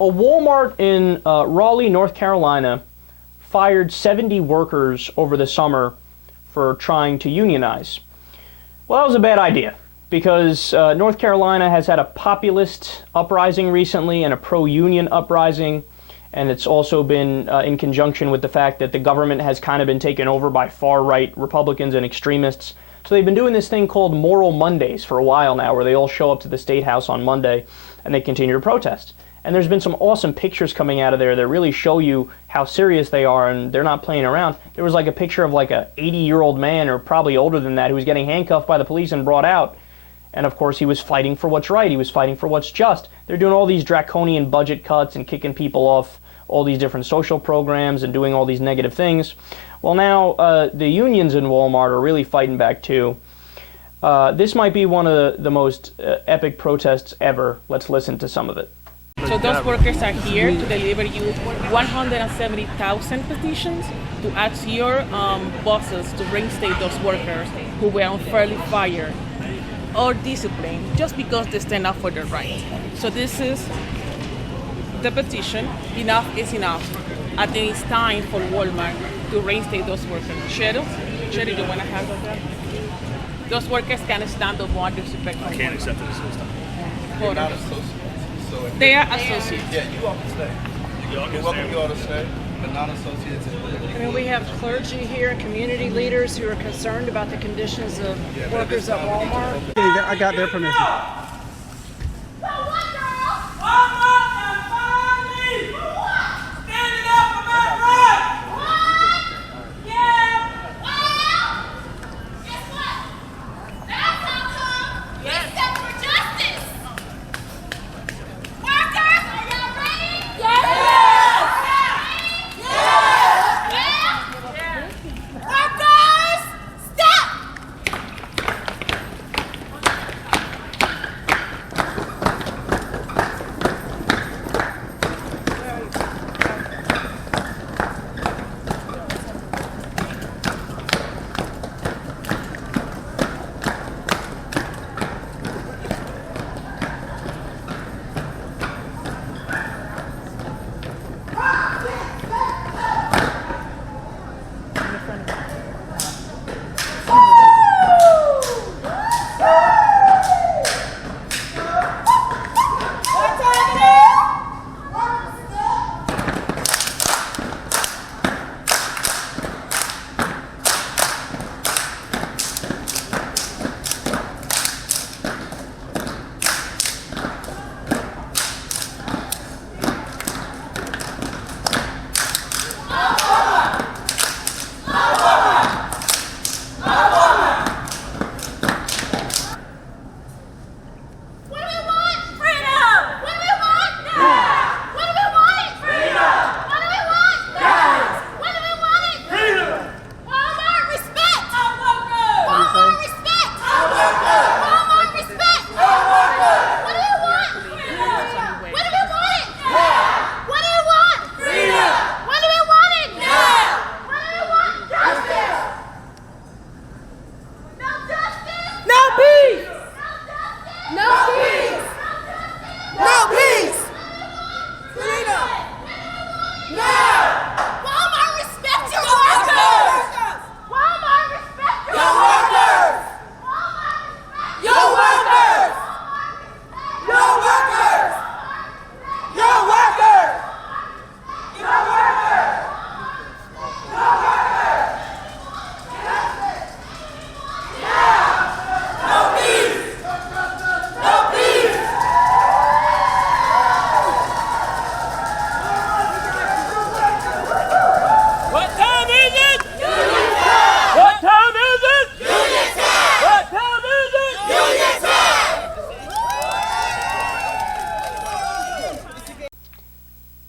A Walmart in Raleigh, North Carolina, fired 70 workers over the summer for trying to unionize. Well, that was a bad idea because North Carolina has had a populist uprising recently and a pro-union uprising, and it's also been in conjunction with the fact that the government has kind of been taken over by far-right Republicans and extremists. So they've been doing this thing called Moral Mondays for a while now, where they all show up to the State House on Monday and they continue to protest. And there's been some awesome pictures coming out of there that really show you how serious they are, and they're not playing around. There was like a picture of like a 80-year-old man, or probably older than that, who was getting handcuffed by the police and brought out. And of course he was fighting for what's right. He was fighting for what's just. They're doing all these draconian budget cuts and kicking people off all these different social programs and doing all these negative things. Well, now the unions in Walmart are really fighting back too. This might be one of the most epic protests ever. Let's listen to some of it. So those workers are here to deliver you 170,000 petitions to ask your bosses to reinstate those workers who were unfairly fired or disciplined just because they stand up for their rights. So this is the petition. Enough is enough. I think it's time for Walmart to reinstate those workers. Cheryl, do you want to handle that? Those workers can't stand up more disrespect. I can't accept it as You're not associates. So if they are associates. Yeah, you all can stay. You're welcome you all to stay, but non-associates. I mean, we have clergy here and community leaders who are concerned about the conditions of workers at Walmart. I got their permission.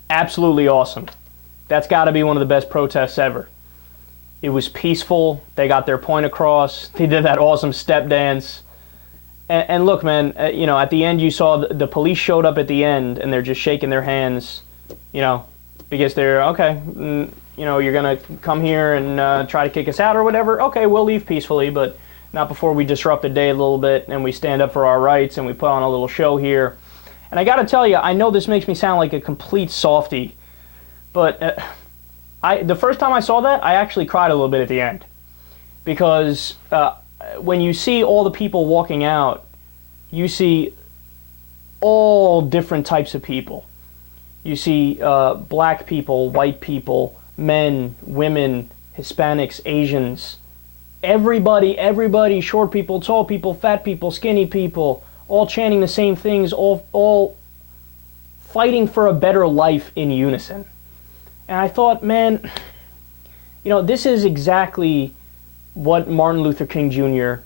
Absolutely awesome. That's got to be one of the best protests ever. It was peaceful. They got their point across. They did that awesome step dance. And look, man, you know, at the end you saw the police showed up at the end, and they're just shaking their hands, you know, because they're, okay, you know, you're going to come here and try to kick us out or whatever. Okay, we'll leave peacefully, but not before we disrupt the day a little bit and we stand up for our rights and we put on a little show here. And I got to tell you, I know this makes me sound like a complete softy, but the first time I saw that, I actually cried a little bit at the end. Because when you see all the people walking out, you see all different types of people. You see black people, white people, men, women, Hispanics, Asians, everybody, short people, tall people, fat people, skinny people, all chanting the same things, all fighting for a better life in unison. And I thought, man, this is exactly what Martin Luther King Jr.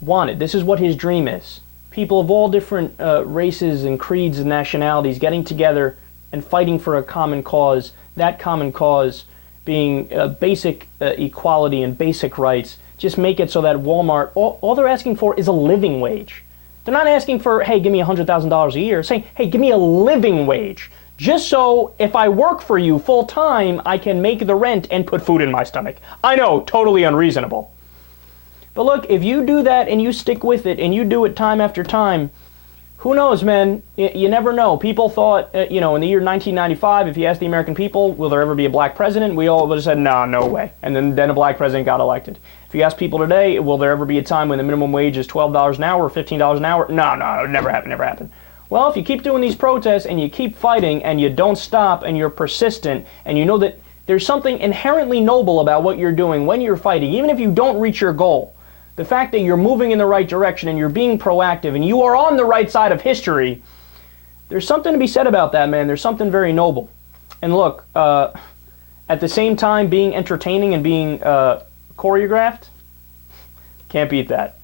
wanted. This is what his dream is. People of all different races and creeds and nationalities getting together and fighting for a common cause, that common cause being basic equality and basic rights. Just make it so that Walmart, all they're asking for is a living wage. They're not asking for, hey, give me $100,000 a year. Saying, hey, give me a living wage. Just so if I work for you full time, I can make the rent and put food in my stomach. I know, totally unreasonable. But look, if you do that and you stick with it and you do it time after time, who knows, man? You never know. People thought, in the year 1995, if you asked the American people, will there ever be a black president? We all would have said, no way. And then a black president got elected. If you ask people today, will there ever be a time when the minimum wage is $12 an hour or $15 an hour? No, it would never happen. Well, if you keep doing these protests and you keep fighting and you don't stop and you're persistent and you know that there's something inherently noble about what you're doing when you're fighting, even if you don't reach your goal, the fact that you're moving in the right direction and you're being proactive and you are on the right side of history, there's something to be said about that, man. There's something very noble. And look, at the same time, being entertaining and being choreographed, can't beat that.